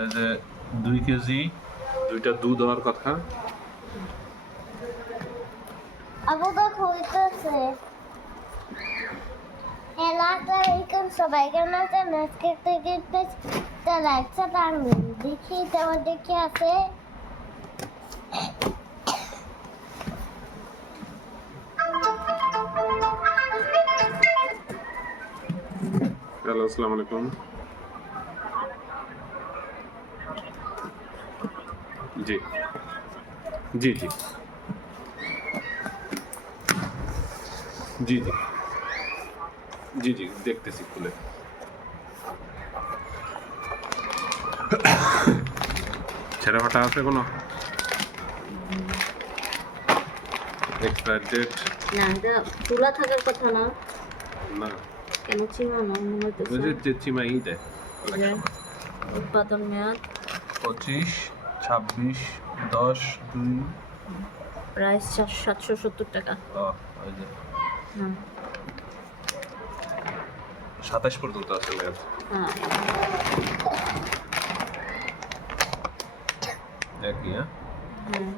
এই যে 2 কেজি 2টা দুধ হওয়ার কথা। আবু দেখো হইতেছে এলাকার এইখান সবাই কেমন আছে আজকে থেকে লাইটটা টাঙ্গি দেখি তোমার দেখি আছে হ্যালো, আসসালামু আলাইকুম। জি জি জি জি জি জি জি দেখতেছি খুলে। ছেঁড়া ফাটা আছে কোনো? Expire date? না, এটা খোলা থাকার কথা না। না, কেন চিমানো মনে হইতেছে? ওই যে চিমাই দেয়। যে উৎপাদন মেয়াদ 25, 26, 10, 2। প্রাইস 770 টাকা। ওই যে হুম 27 পর্যন্ত আছে মেয়াদ। হ্যাঁ একই, হ্যাঁ। হ্যাঁ